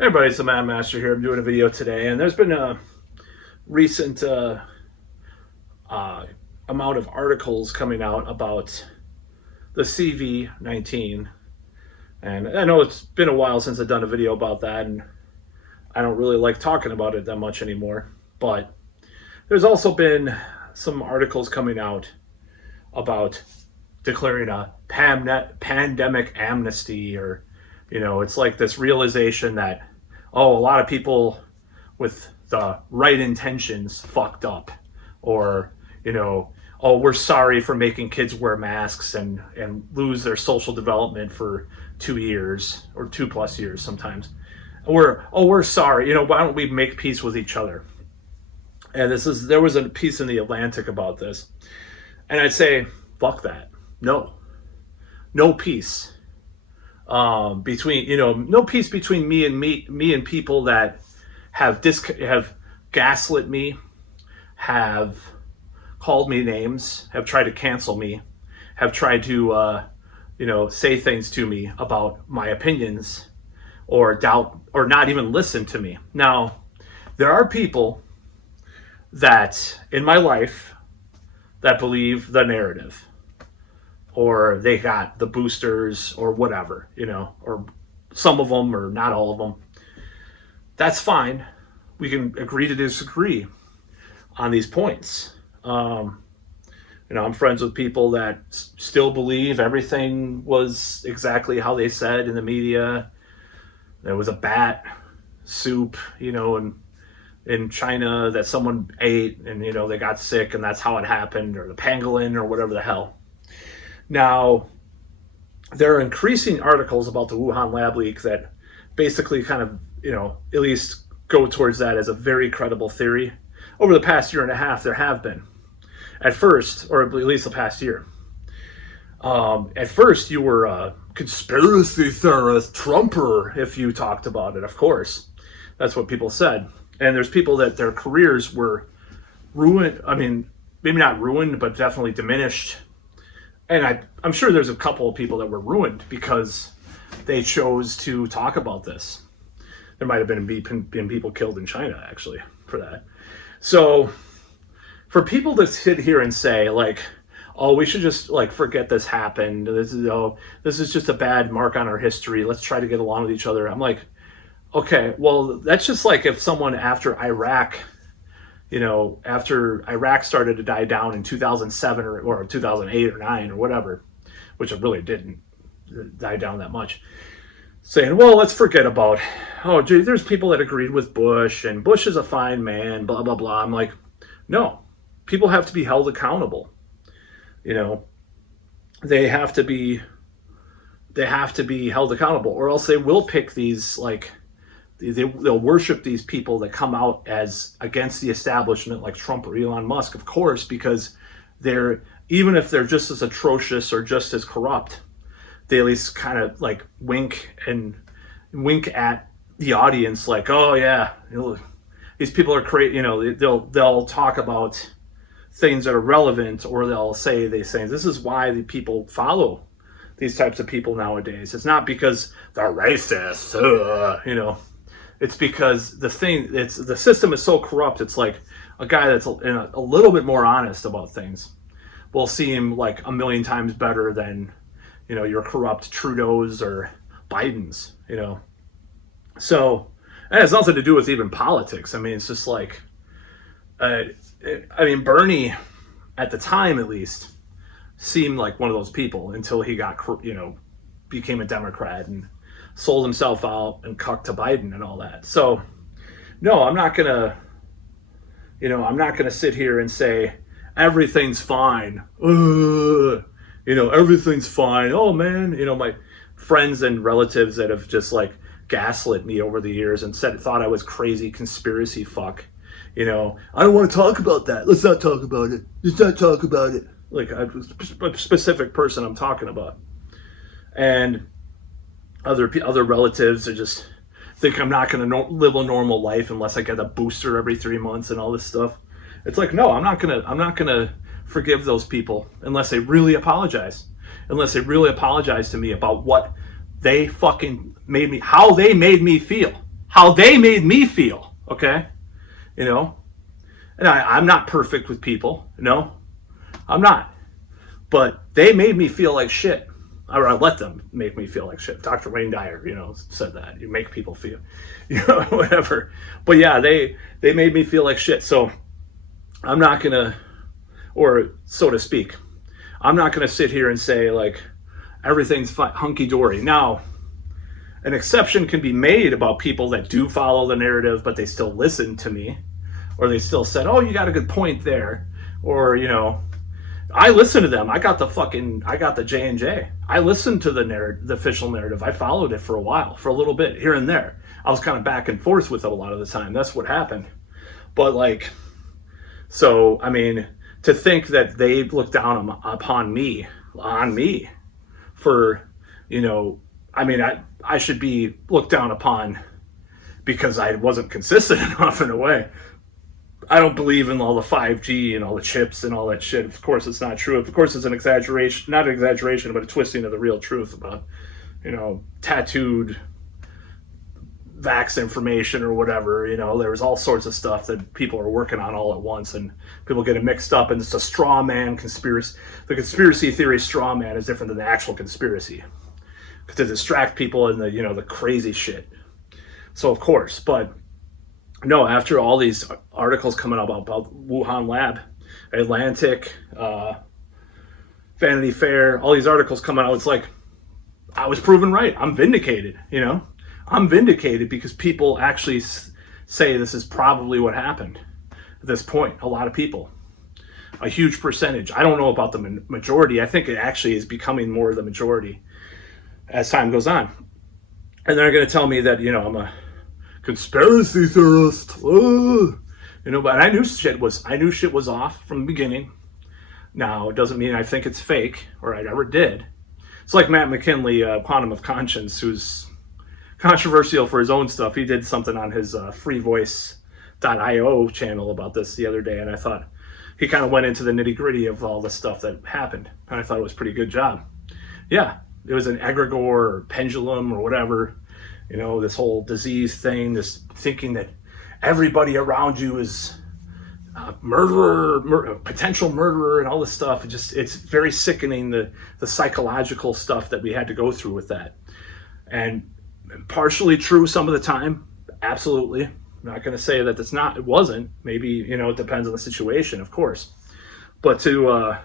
Hey everybody, it's the Mad Master here. I'm doing a video today, and there's been a recent amount of articles coming out about the CV-19. And I know it's been a while since I've done a video about that, and I don't really like talking about it that much anymore. But there's also been some articles coming out about declaring a pandemic amnesty, or, it's like this realization that, a lot of people with the right intentions fucked up, or, we're sorry for making kids wear masks and lose their social development for 2 years or 2+ years sometimes. We're sorry, why don't we make peace with each other? And there was a piece in the Atlantic about this, and I'd say, fuck that. No peace. No peace between me and people that have gaslit me, have called me names, have tried to cancel me, have tried to say things to me about my opinions, or doubt, or not even listen to me. Now, there are people that in my life that believe the narrative, or they got the boosters, or whatever, or some of them, or not all of them. That's fine. We can agree to disagree on these points. I'm friends with people that still believe everything was exactly how they said in the media. There was a bat soup, in China that someone ate, and, they got sick, and that's how it happened, or the pangolin, or whatever the hell. Now, there are increasing articles about the Wuhan lab leak that basically kind of, at least go towards that as a very credible theory. Over the past year and a half, there have been. At first, or at least the past year. At first, you were a conspiracy theorist, Trumper, if you talked about it, of course. That's what people said. And there's people that their careers were ruined. I mean, maybe not ruined, but definitely diminished. And I'm sure there's a couple of people that were ruined because they chose to talk about this. There might have been people killed in China, actually, for that. So for people to sit here and say, we should just, forget this happened. This is just a bad mark on our history. Let's try to get along with each other. I'm like, okay, well, that's just like if someone after Iraq started to die down in 2007 or 2008 or 9 or whatever, which it really didn't die down that much, saying, well, let's forget about, there's people that agreed with Bush, and Bush is a fine man, blah, blah, blah. I'm like, no, people have to be held accountable. They have to be held accountable, or else they will pick these, they'll worship these people that come out as against the establishment, like Trump or Elon Musk, of course, because even if they're just as atrocious or just as corrupt, they at least kind of wink at the audience, oh yeah, these people are crazy. They'll talk about things that are relevant, or they'll say these things. This is why the people follow these types of people nowadays. It's not because they're racist, It's because the system is so corrupt. It's like a guy that's a little bit more honest about things will seem like a million times better than, your corrupt Trudeau's or Biden's, So it has nothing to do with even politics. I mean, it's just Bernie, at the time at least, seemed like one of those people until he got, became a Democrat and sold himself out and cucked to Biden and all that. So, no, I'm not gonna sit here and say everything's fine. Everything's fine. Oh man, my friends and relatives that have just gaslit me over the years and thought I was crazy conspiracy fuck. I don't want to talk about that. Let's not talk about it. Let's not talk about it. A specific person I'm talking about. And other relatives are just think I'm not going to live a normal life unless I get a booster every 3 months and all this stuff. It's no, I'm not gonna forgive those people unless they really apologize. Unless they really apologize to me about what they fucking made me, how they made me feel. how they made me feel. Okay, you know, and I'm not perfect with people. No, I'm not. But they made me feel like shit. Or I let them make me feel like shit. Dr. Wayne Dyer, said that. You make people feel, whatever. But yeah, they made me feel like shit. So I'm not going to, or so to speak, I'm not going to sit here and say like everything's hunky-dory. Now, an exception can be made about people that do follow the narrative, but they still listen to me. Or they still said, oh, you got a good point there. Or, I listened to them. I got the J&J. I listened to the official narrative. I followed it for a while, for a little bit, here and there. I was kind of back and forth with it a lot of the time. That's what happened. But so, I mean, to think that they looked down upon me, for, I mean, I should be looked down upon because I wasn't consistent enough in a way. I don't believe in all the 5G and all the chips and all that shit. Of course, it's not true. Of course, it's an exaggeration, not an exaggeration, but a twisting of the real truth about, tattooed vax information or whatever. There's all sorts of stuff that people are working on all at once, and people get it mixed up, and it's a straw man conspiracy. The conspiracy theory straw man is different than the actual conspiracy to distract people and the crazy shit. So, of course, but no, after all these articles coming out about Wuhan lab, Atlantic, Vanity Fair, all these articles coming out, it's like, I was proven right. I'm vindicated, I'm vindicated because people actually say this is probably what happened at this point. A lot of people, a huge percentage. I don't know about the majority. I think it actually is becoming more of the majority as time goes on. And they're going to tell me that, I'm a conspiracy theorist, but I knew shit was off from the beginning. Now, it doesn't mean I think it's fake or I ever did. It's like Matt McKinley, Quantum of Conscience, who's controversial for his own stuff. He did something on his freevoice.io channel about this the other day, and I thought he kind of went into the nitty-gritty of all the stuff that happened, and I thought it was a pretty good job. Yeah, it was an egregore or pendulum or whatever. This whole disease thing, this thinking that everybody around you is a murderer, potential murderer, and all this stuff. It's very sickening, the psychological stuff that we had to go through with that. And partially true some of the time, absolutely. I'm not going to say that it wasn't. Maybe, it depends on the situation, of course. But to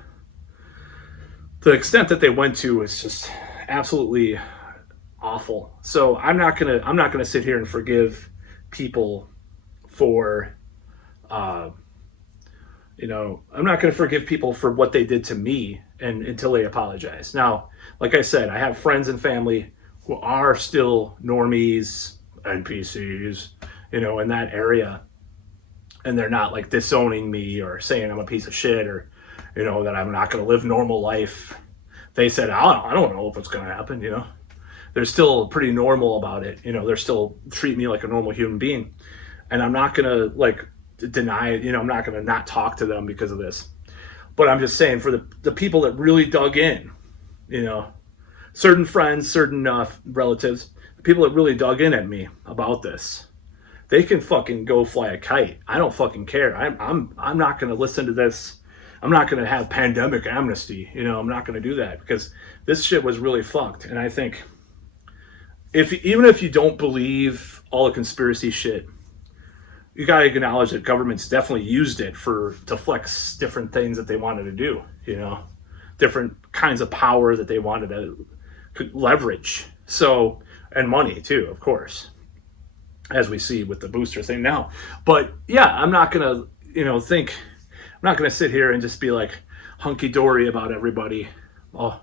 the extent that they went to is just absolutely awful. So I'm not gonna sit here and forgive people for I'm not gonna forgive people for what they did to me until they apologize. Now, like I said, I have friends and family who are still normies, NPCs, in that area, and they're not like disowning me or saying I'm a piece of shit or that I'm not gonna live normal life. They said, I don't know if it's gonna happen, They're still pretty normal about it. They're still treat me like a normal human being. And I'm not going to deny it. I'm not going to not talk to them because of this. But I'm just saying for the people that really dug in, certain friends, certain relatives, the people that really dug in at me about this, they can fucking go fly a kite. I don't fucking care. I'm not going to listen to this. I'm not going to have pandemic amnesty. I'm not going to do that because this shit was really fucked. And I think even if you don't believe all the conspiracy shit, you got to acknowledge that governments definitely used it to flex different things that they wanted to do, different kinds of power that they wanted to leverage. So, and money too, of course, as we see with the booster thing now. But yeah, I'm not going to, I'm not going to sit here and just be like hunky-dory about everybody. Oh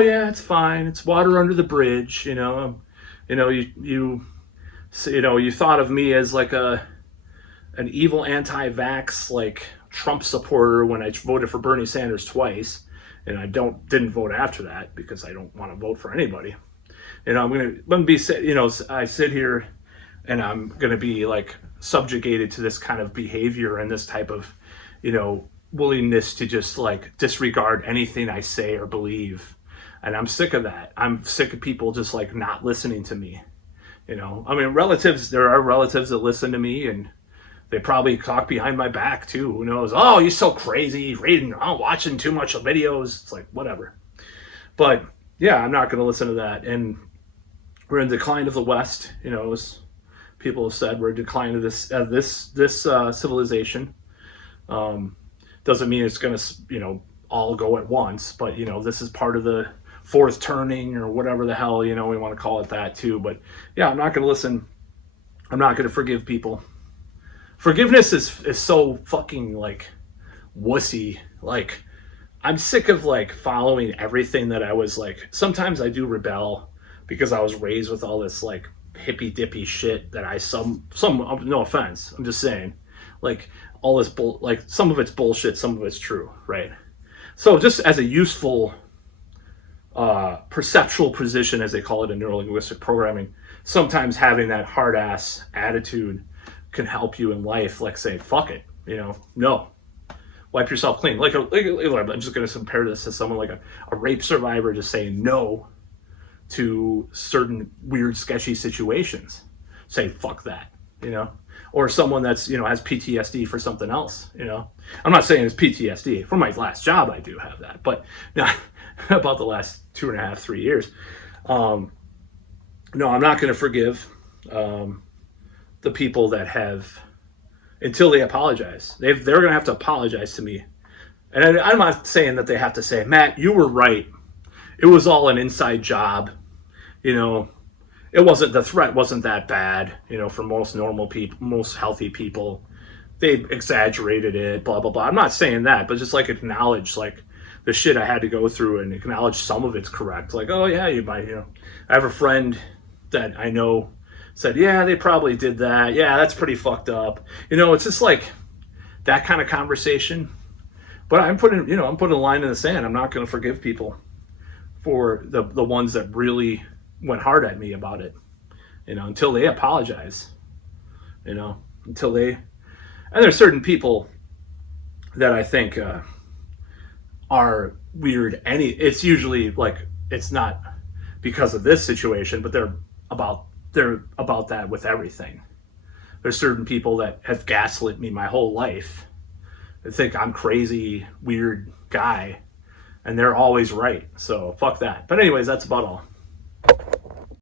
yeah, it's fine. It's water under the bridge, you thought of me as like an evil anti-vax, like Trump supporter when I voted for Bernie Sanders twice, and I didn't vote after that because I don't want to vote for anybody. I'm gonna be, I sit here and I'm gonna be like subjugated to this kind of behavior and this type of, willingness to just like disregard anything I say or believe. And I'm sick of that. I'm sick of people just like not listening to me, You know, I mean, relatives, there are relatives that listen to me, and they probably talk behind my back too. Who knows? Oh, you're so crazy, reading, oh, watching too much videos. It's like, whatever. But yeah, I'm not going to listen to that. And we're in decline of the West. You know, as people have said, we're in decline of this civilization. Doesn't mean it's going to, you know, all go at once, but you know, this is part of the fourth turning or whatever the hell, you know, we want to call it that too. But yeah, I'm not going to listen. I'm not going to forgive people. Forgiveness is so fucking like wussy. Like, I'm sick of like following everything that I was like. Sometimes I do rebel because I was raised with all this like hippy dippy shit that I some no offense, I'm just saying, like all this like some of it's bullshit, some of it's true, right? So just as a useful perceptual position, as they call it in neurolinguistic programming, sometimes having that hard ass attitude can help you in life. Like, say, fuck it, you know, no, wipe yourself clean. Like I'm just going to compare this to someone like a rape survivor just saying no to certain weird, sketchy situations. Say fuck that, you know. Or someone that's, you know, has PTSD for something else, you know. I'm not saying it's PTSD. For my last job, I do have that. But not about the last 2.5, 3 years. No, I'm not going to forgive the people that have, until they apologize. They're going to have to apologize to me. And I'm not saying that they have to say, Matt, you were right. It was all an inside job. You know, the threat wasn't that bad, you know, for most normal people, most healthy people. They exaggerated it, blah, blah, blah. I'm not saying that, but just like acknowledge like the shit I had to go through and acknowledge some of it's correct. Like, oh yeah, you might, you know, I have a friend that I know said, yeah, they probably did that. Yeah, that's pretty fucked up. You know, it's just like that kind of conversation. But I'm putting a line in the sand. I'm not going to forgive people for the ones that really went hard at me about it, you know, until they apologize, you know, and there's certain people that I think are weird. It's usually like, it's not because of this situation, but they're about that with everything. There's certain people that have gaslit me my whole life. They think I'm crazy, weird guy, and they're always right. So fuck that. But anyways, that's about all.